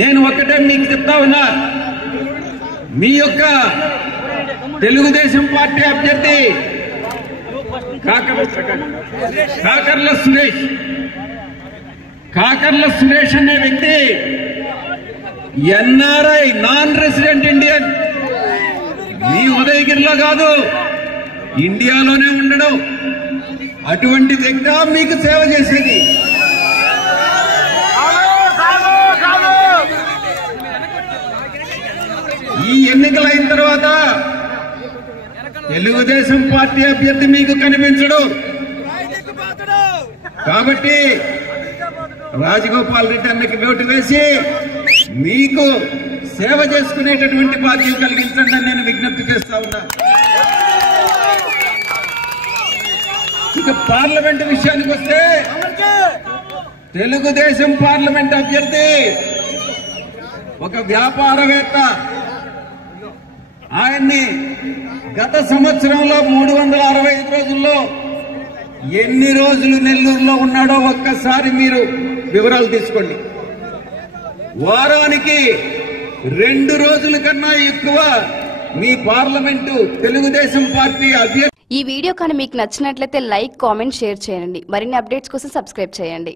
నేను ఒకటే మీకు చెప్తా ఉన్నా, మీ యొక్క తెలుగుదేశం పార్టీ అభ్యర్థి కాకర్ల సురేష్ అనే వ్యక్తి ఎన్ఆర్ఐ, నాన్ రెసిడెంట్ ఇండియన్. మీ ఉదయగిరిలో కాదు, ఇండియాలోనే ఉండడం. అటువంటి వ్యక్తి మీకు సేవ చేసేది. ఈ ఎన్నికలైన తర్వాత తెలుగుదేశం పార్టీ అభ్యర్థి మీకు కనిపించడు. కాబట్టి రాజగోపాల్ రెడ్డి అన్నకి ఓటు వేసి మీకు సేవ చేసుకునేటటువంటి బాధ్యత కలిగించండి అని నేను విజ్ఞప్తి చేస్తా ఉన్నా. ఇక పార్లమెంట్ విషయానికి వస్తే, తెలుగుదేశం పార్లమెంట్ అభ్యర్థి ఒక వ్యాపారవేత్త. ఆయన్ని గత సంవత్సరంలో 365 రోజుల్లో ఎన్ని రోజులు నెల్లూరులో ఉన్నాడో ఒక్కసారి మీరు వివరాలు తీసుకోండి. వారానికి 2 రోజుల కన్నా ఎక్కువ మీ పార్లమెంటు తెలుగుదేశం పార్టీ అభ్యర్థి. ఈ వీడియో కానీ మీకు నచ్చినట్లయితే లైక్, కామెంట్, షేర్ చేయండి. మరిన్ని అప్డేట్స్ కోసం సబ్స్క్రైబ్ చేయండి.